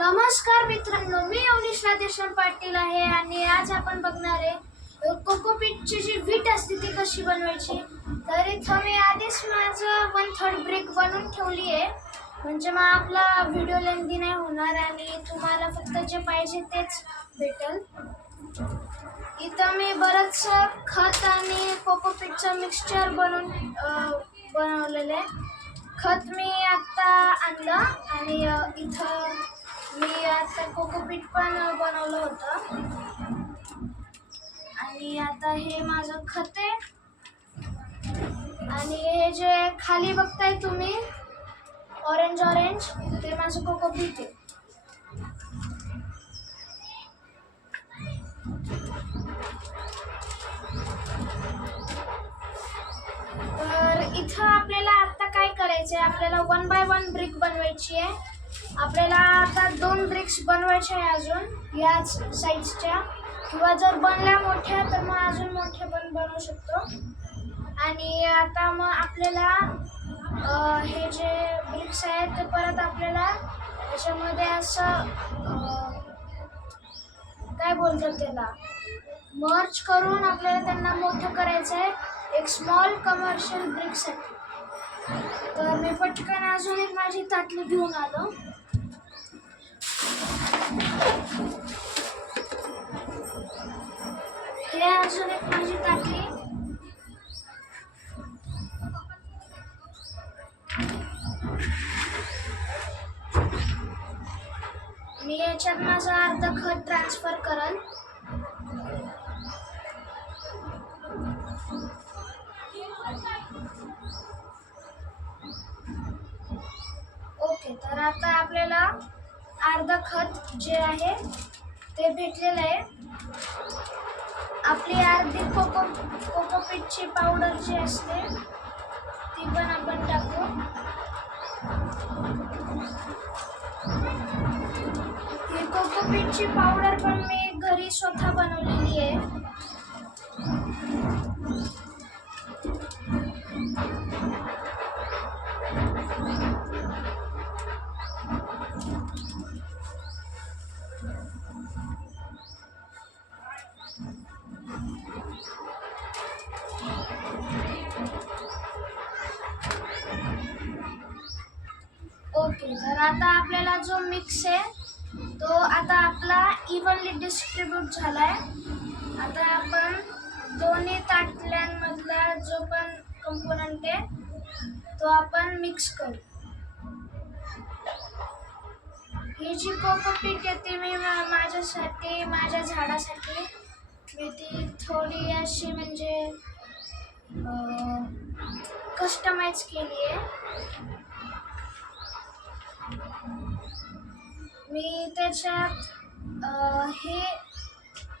नमस्कार मित्रांनो, मी अवनीश राधेश्याम पाटील आहे आणि आज आपण बघणार आहे कोकोपीटची जी वीट असते ती कशी बनवायची. तर इथं मी आधीच माझं 1/3 ब्रिक बनवून ठेवली आहे, म्हणजे मग आपला व्हिडिओ लेंदी नाही होणार आणि तुम्हाला फक्त जे पाहिजे तेच भेटेल. इथं मी बरंचसं खत आणि कोकोपीटचं मिक्सचर बनवलेलं आहे. खत मी आत्ता आणलं आणि इथं मी आता कोकोपीट पण बनवलं होतं आणि आता हे माझं खत आहे आणि हे जे खाली बघताय तुम्ही ऑरेंज ते माझं कोकोपीट आहे. तर इथं आपल्याला आता काय करायचं आहे, आपल्याला 1 बाय 1 ब्रिक बनवायची आहे. आपल्याला आता 2 ब्रिक्स बनवायचे आहे अजून याच साईजच्या, किंवा जर बनल्या मोठ्या तर मग अजून मोठ्या पण बनवू शकतो. आणि आता मग आपल्याला हे जे ब्रिक्स आहेत ते परत आपल्याला याच्यामध्ये असं काय बोलतात त्याला मर्ज करून आपल्याला त्यांना मोठं करायचं आहे एक स्मॉल कमर्शियल ब्रिकसाठी. तर मी पटकन अजून एक माझी ताटली घेऊन आलो. हे अजून एक माझी ताटली. मी याच्यात माझं अर्ध खत ट्रान्सफर करल. ओके, तर आता आपल्याला अर्ध खत जे आहे ते भेटलेलं आहे. आपली अर्धी कोकोपीटची पावडर जी असते ती पण आपण टाकू. ही कोकोपीटची पावडर पण मी घरी स्वतः बनवलेली आहे. ओके, तर आता आपल्याला जो मिक्स आहे तो आता आपला इव्हनली डिस्ट्रीब्यूट झाला आहे. आता आपण दोन्ही ताटल्यांमधला जो पण कंपोनंट आहे तो आपण मिक्स करू. ही जी कोकोपीट येते मी माझ्यासाठी, माझ्या झाडासाठी मी ती थोडी अशी म्हणजे कस्टमाइज केली आहे. मी त्याच्यात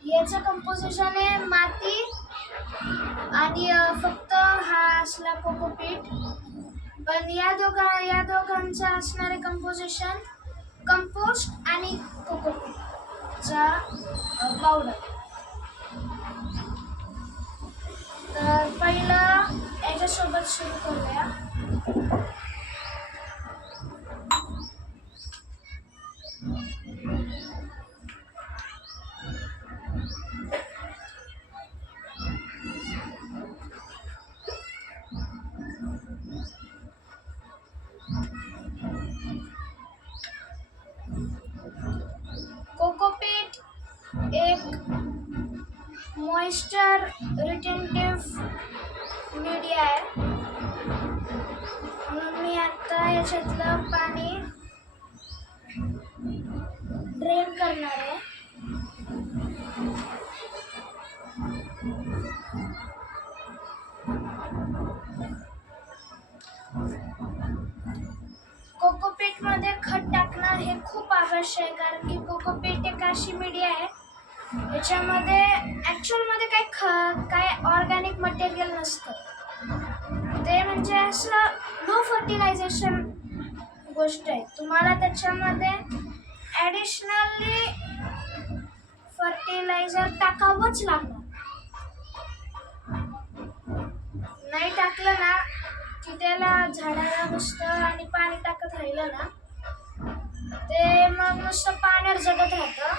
याचं कंपोजिशन आहे माती आणि फक्त हा असला कोकोपीट. पण या दोघांचं असणारे कंपोजिशन कंपोस्ट आणि कोकोपीटचा पावडर. तर पहिलं याच्यासोबत सुरू करूया. कोकोपीट एक मॉइश्चर रिटेंटिव्ह मीडिया आहे, म्हणून मी आता याच्यातलं पाणी ड्रेन करणार आहे. कोकोपीटमध्ये खत टाकणं हे खूप आवश्यक आहे, कारण की कोकोपीट एक अशी मीडिया आहे याच्यामध्ये ॲक्च्युअलमध्ये काय ऑर्गॅनिक मटेरियल नसतं. ते म्हणजे असं नो फर्टिलायझेशन गोष्ट आहे. तुम्हाला त्याच्यामध्ये ॲडिशनली फर्टिलायझर टाकावंच लागणार. नाही टाकलं ना की त्याला झाडाला बसतं आणि पाणी टाकत राहिलं ना ते मग मग नुसतं पाण्यावर जगत राहतं,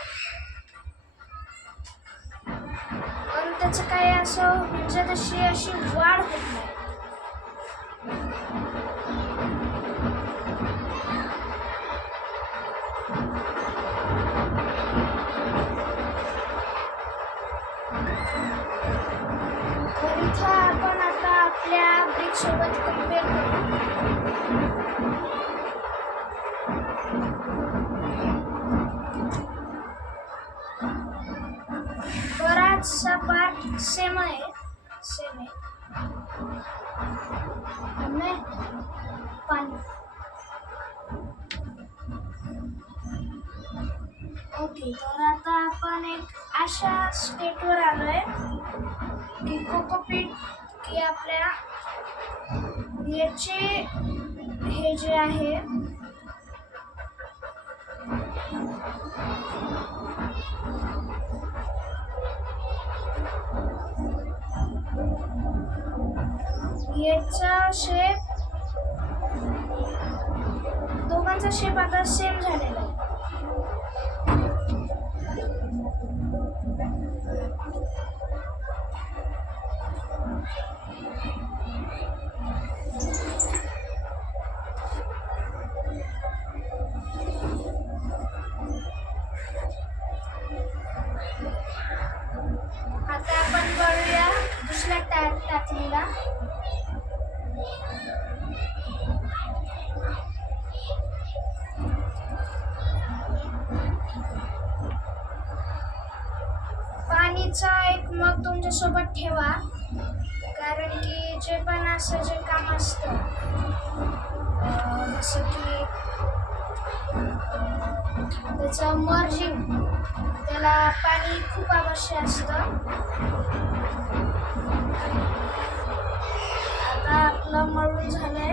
पण त्याचं काही असं म्हणजे तशी अशी वाढ होत नाही. तर इथं आपण आता आपल्या ब्रिक सोबत कम्पेअर करू. बराचसा पार्ट सेम आहे. आणि पाणी. ओके, तर आता आपण एक अशा स्टेटवर आलोय की कोकोपीट की आपल्या याचे हे जे आहे याचा शेप, दोघांचा शेप आता सेम झालेला आहे. आता आपण वळूया दुसऱ्या टाचणीला. पाणीचा एक मग तुमच्यासोबत ठेवा, कारण की जे पण असं जे काम असतं, जसं की त्याचं मर्जिंग, त्याला पाणी खूप आवश्यक असतं. आता आपलं मळून झालंय,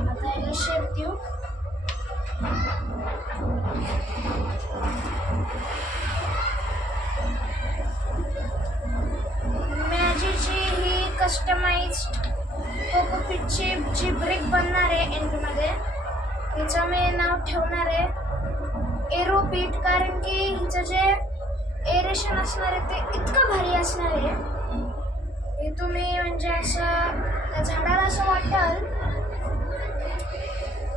आता याला शेप देऊ. मॅजीची ही कस्टमाइज्ड कोकोपीटची जी ब्रिक बनणार आहे एंडमध्ये, हिचं मी नाव ठेवणार आहे एरोपीट, कारण की हिचं जे एरेशन असणार आहे ते इतकं भारी असणार आहे की तुम्ही म्हणजे असं त्या झाडाला असं वाटेल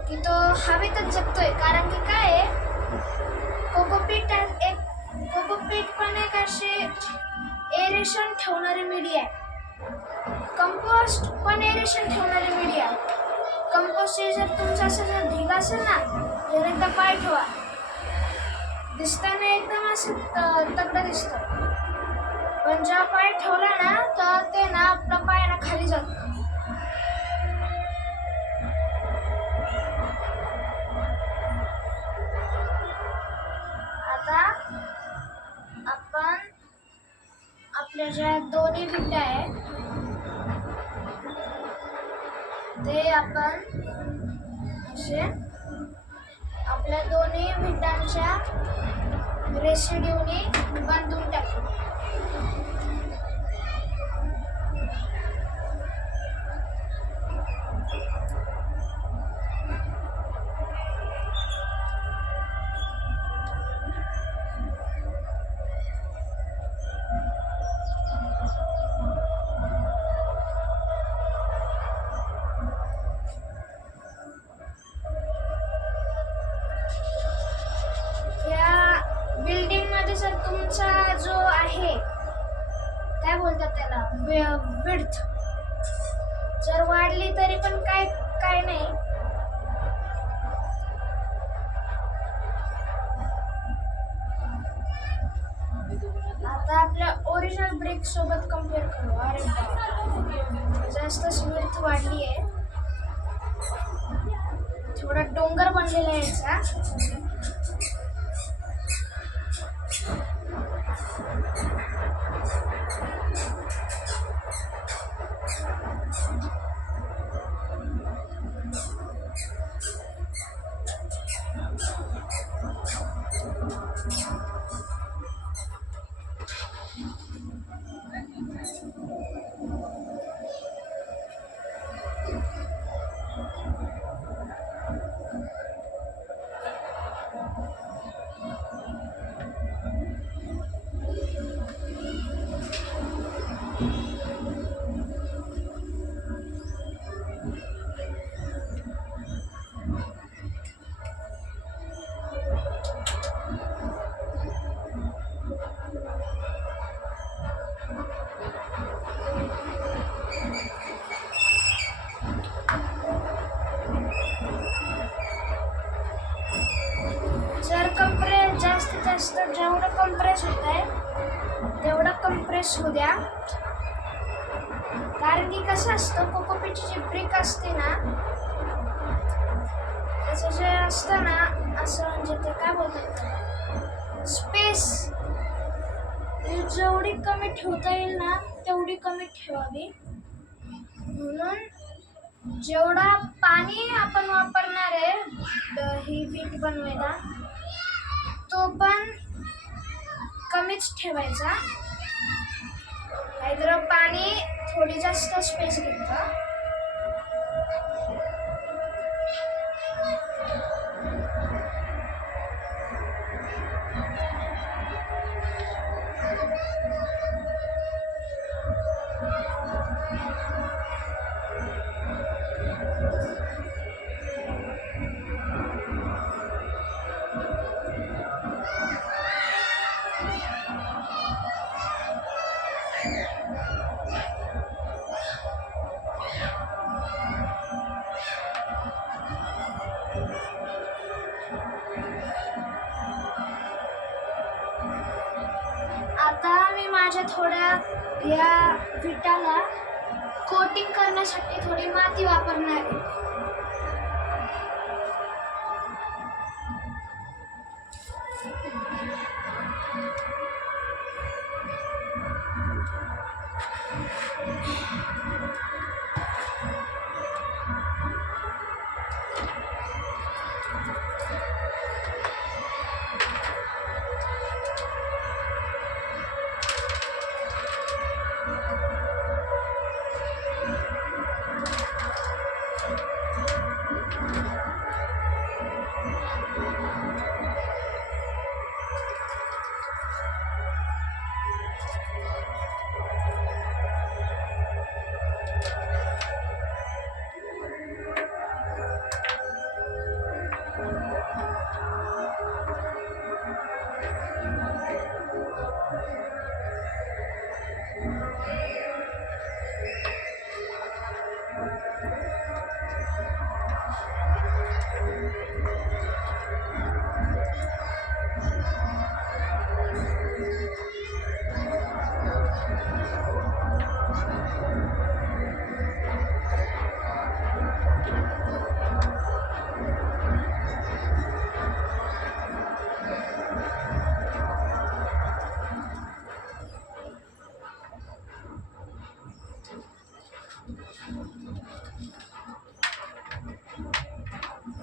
की तो हवेतच जगतोय. कारण की काय आहे, कोकोपीट पण एक अशी एरेशन ठेवणारी मीडिया आहे. कंपोस्ट पण एरेशन ठेवणारी मीडिया आहे. कंपोस्ट जर तुमचा असं जर ढीग असेल ना, जर एकदा पाय ठेवा, दिसताना एकदम असं तगडं दिसतं, पण जेव्हा पाय ठेवला ना तर ते ना आपला पाय ना खाली जातो. आता आपण आपल्या ज्या दोन्ही विटा आहे ते आपण असे आपल्या दोन्ही विटांच्या रेसिड्यूने बांधून टाकू. बिल्डिंग मध्ये जर तुमचा जो आहे काय बोलतात त्याला विड्थ जर वाढली तरी पण काय नाही. आता आपल्या ओरिजिनल ब्रिक सोबत कम्पेअर करू. अरे जास्तच विड्थ वाढली आहे, थोडा डोंगर बनलेला आहे याचा. जास्त जेवढं कम्प्रेस होत आहे तेवढं कम्प्रेस होऊ द्या. कारण की कसं असतं, कोकोपीटची जी ब्रिक असते ना, त्याचं जे असतं ना असं म्हणजे ते काय बोलतात, स्पेस जेवढी कमी ठेवता येईल ना तेवढी कमी ठेवावी. म्हणून जेवढा पाणी आपण वापरणार आहे ही वीट बनवायला तो पण कमीच ठेवायचा. नाहीतर पाणी थोडी जास्त स्पेस घेतं. आता मी माझ्या थोड्या या विटाला कोटिंग करण्यासाठी थोडी माती वापरणार आहे.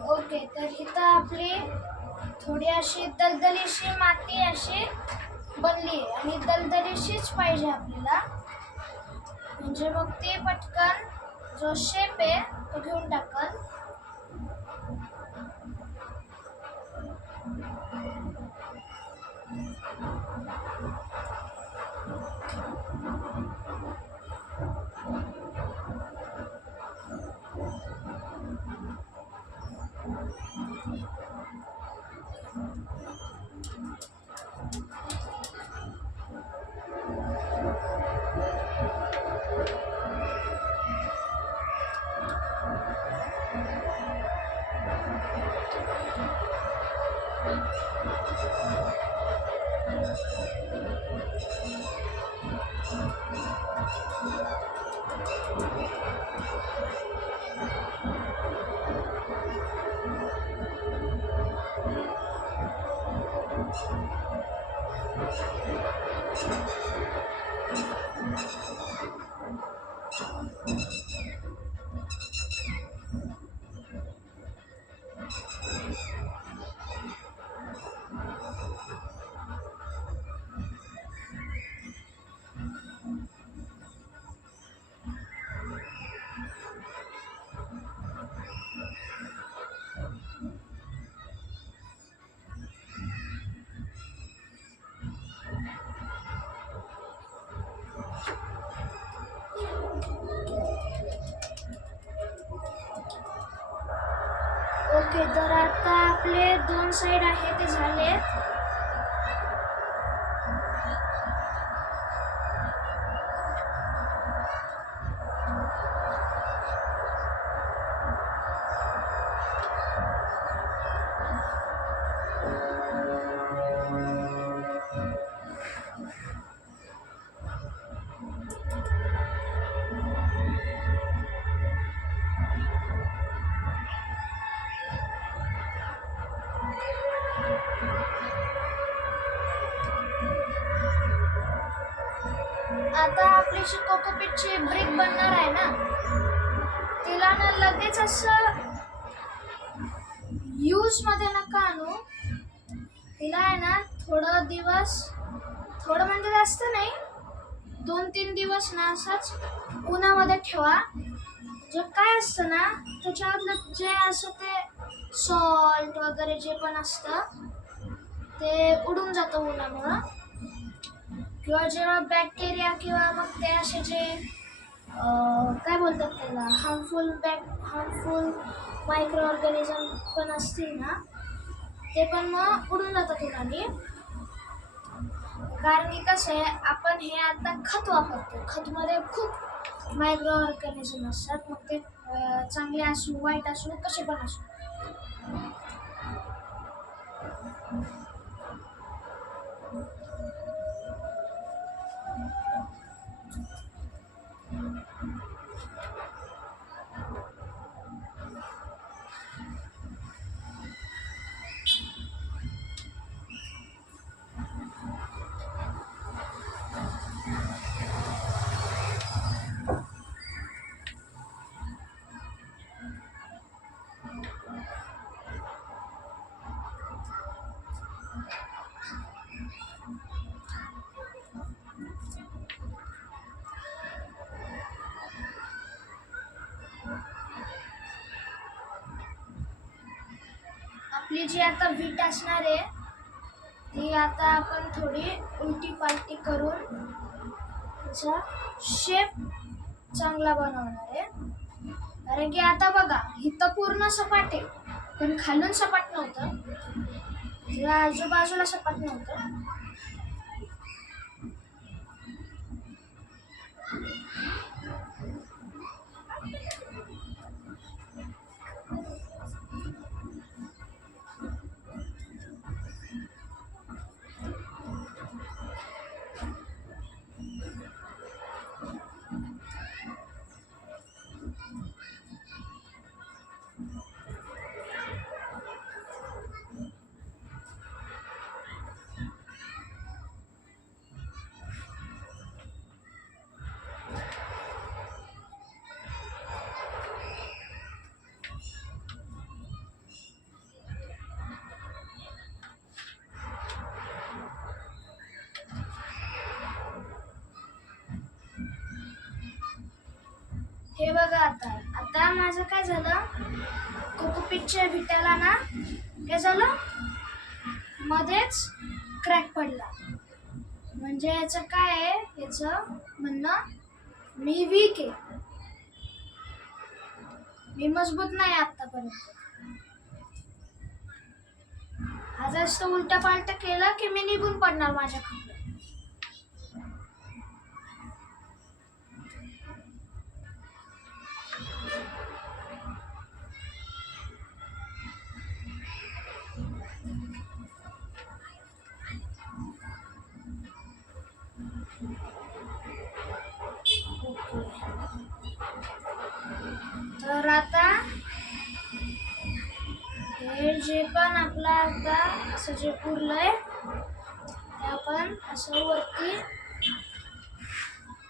ओके, तर इथं आपली थोडी अशी दलदलीशी माती अशी बनली आहे आणि दलदलीशीच पाहिजे आपल्याला, म्हणजे मग ते पटकन जो शेप आहे तो घेऊन टाकल. ओके, तर आता आपले 2 साइड आहे ते झालेत. आपली जी कोकोपीटची ब्रिक बनणार आहे ना, तिला ना लगेच असं यूज मध्ये नका आणू. तिला आहे ना थोडं म्हणजे जास्त नाही, 2-3 दिवस ना असंच उन्हामध्ये ठेवा. जे काय असतं ना त्याच्यातलं जे असं ते सॉल्ट वगैरे जे पण असतं ते उडून जातं उन्हामुळं. किंवा जेव्हा बॅक्टेरिया किंवा मग ते असे जे काय बोलतात त्याला हार्मफुल मायक्रो ऑर्गॅनिझम पण असतील ना, ते पण मग उडून जातात उन्हाने. कारण की कसं आहे, आपण हे आता खत वापरतो, खतमध्ये खूप मायक्रो ऑर्गॅनिझम असतात, मग ते चांगले असो वाईट असो कसे पण असो. आपली जी आता वीट असणार आहे ती आता आपण थोडी उलटी पालटी करून त्याचा शेप चांगला बनवणार आहे. कारण की आता बघा, इथं पूर्ण सपाट आहे पण खालून सपाट नव्हतं, किंवा आजूबाजूला सपाट नव्हतं. हे बघा, आता माझं काय झालं, कोकोपीटच्या विटाला ना काय झालं, मध्येच क्रॅक पडला. म्हणजे याचं काय आहे, याचं म्हणणं मी वीक आहे, मी मजबूत नाही आतापर्यंत. हा जास्त उलटा पालटा केला की मी निघून पडणार माझ्याकडे. तर आता हे जे पण आपलं आता असं जे पुरलंय ते आपण असं वरती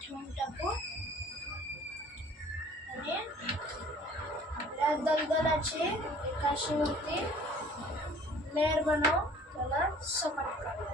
ठेवून टाकू आणि आपल्या दलदलाची एक अशी वरती लेअर बनवू, त्याला सपाट करू.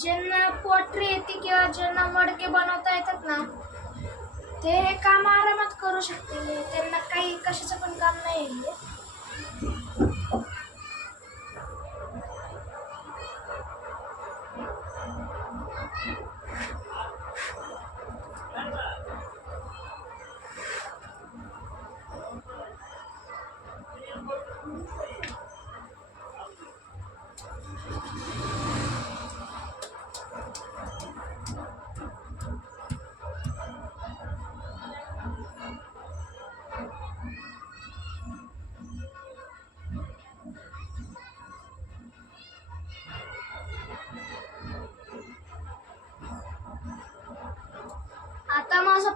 ज्यांना पॉटरी येते किंवा ज्यांना मडके बनवता येतात ना, ते हे काम आरामात करू शकतील, त्यांना काही कशाचं पण काम नाही आहे.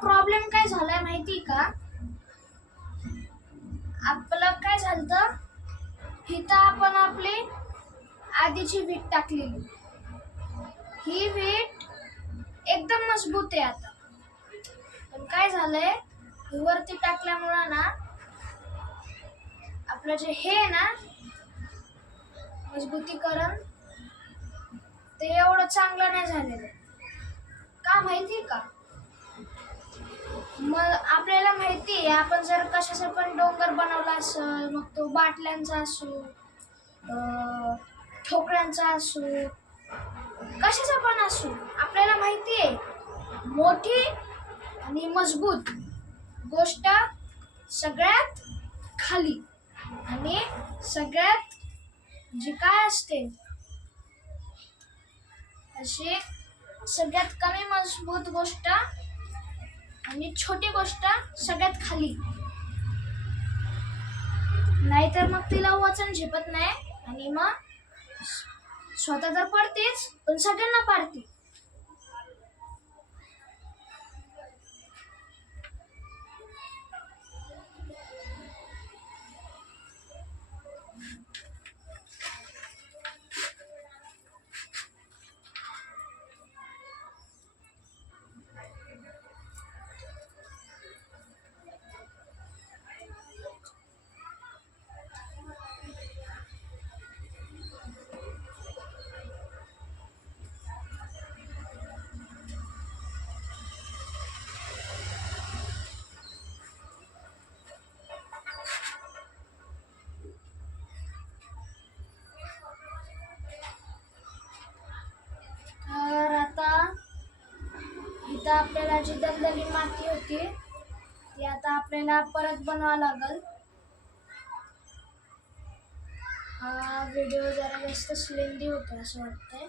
प्रॉब्लेम काय झालाय माहिती का? आपलं काय झालं, इथं आपण आपली आधीची वीट टाकलेली, ही वीट एकदम मजबूत आहे आता. पण काय झालंय, वरती टाकल्यामुळं ना आपलं जे हे आहे ना मजबूतीकरण, ते एवढं चांगलं नाही झालेलं. का माहिती का? मग आपल्याला माहिती आहे, आपण जर कशाचा पण डोंगर बनवला असेल, मग तो बाटल्यांचा असो, ठोकळ्यांचा असो, कशाचा पण असो, आपल्याला माहिती आहे मोठी आणि मजबूत गोष्ट सगळ्यात खाली, आणि सगळ्यात जी काय असते अशी सगळ्यात कमी मजबूत गोष्ट आणि छोटी गोष्ट सगळ्यात खाली. नाहीतर मग तिला वचन झेपत नाही आणि मग स्वतः तर पडतेच, पण सगळ्यांना पाडते. तर आता इथं आपल्याला जी दलदली माती होती ती आता आपल्याला परत बनवावं लागल. हा व्हिडिओ जरा जास्त लेंदी होतो असं वाटतंय.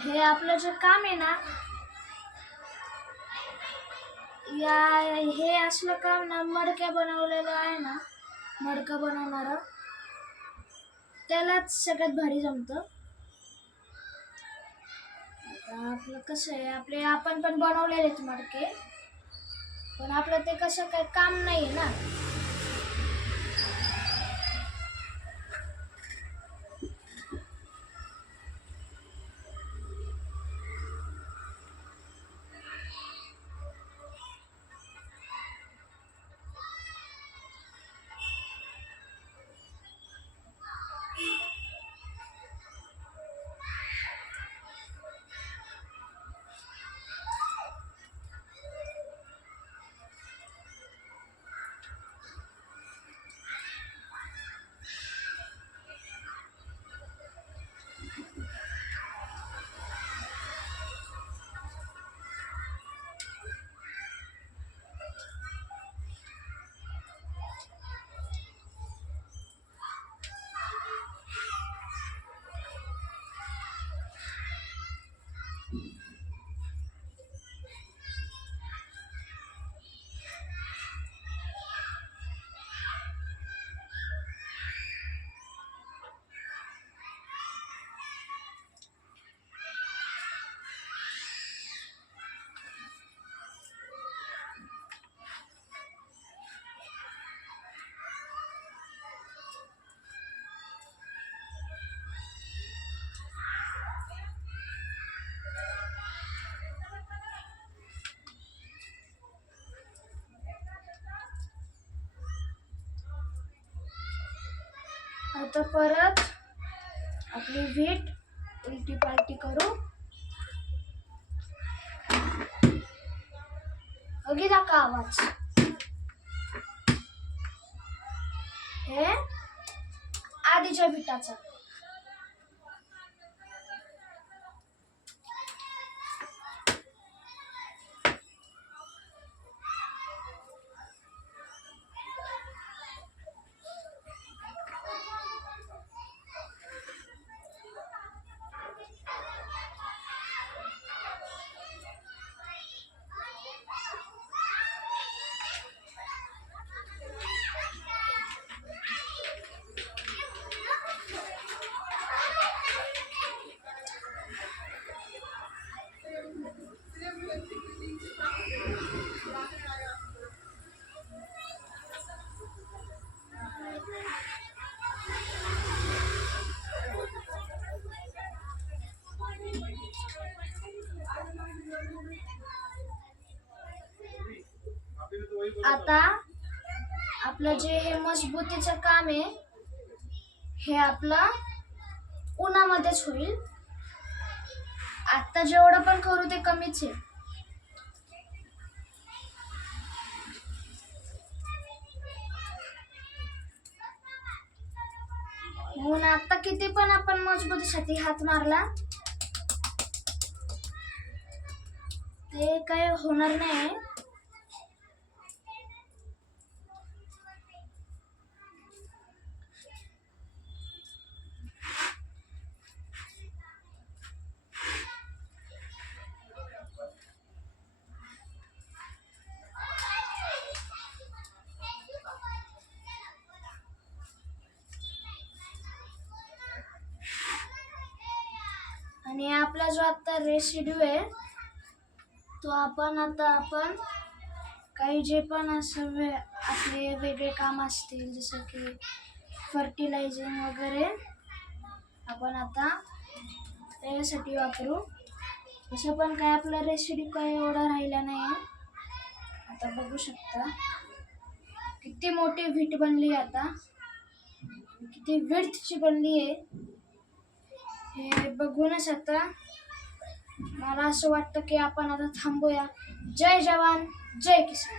हे आपलं जे काम आहे ना, हे असलं काम ना, मडक्या बनवलेलं आहे ना, मडका बनवणारं त्यालाच सगळ्यात भारी जमतं. आता आपलं कसं आहे, आपण पण बनवलेले आहेत मडके, पण आपलं ते कसं काही काम नाही आहे ना. आता परत आपली वीट उलटी पालटी करू. बघितला का आवाज? हे आधीच्या विटाचा. आता आपलं जे हे मजबूतीचं काम आहे हे आपलं उन्हामध्येच होईल. आता जेवढं पण करू ते कमीच आहे. म्हणून आता किती पण आपण मजबूतीसाठी हात मारला ते काय होणार नाही. आणि आपला जो आता रेसिड्यू आहे तो आपण काही जे पण असं आपले वेगळे काम असतील जसं की फर्टिलायझिंग वगैरे आपण आता त्यासाठी वापरू. तसं पण काय आपला रेसिड्यू काय एवढा राहिला नाही आहे. आता बघू शकता किती मोठी वीट बनली, आता किती विड्थची बनली आहे हे बघूनच आता मला असं वाटतं की आपण आता थांबूया. जय जवान जय किसान.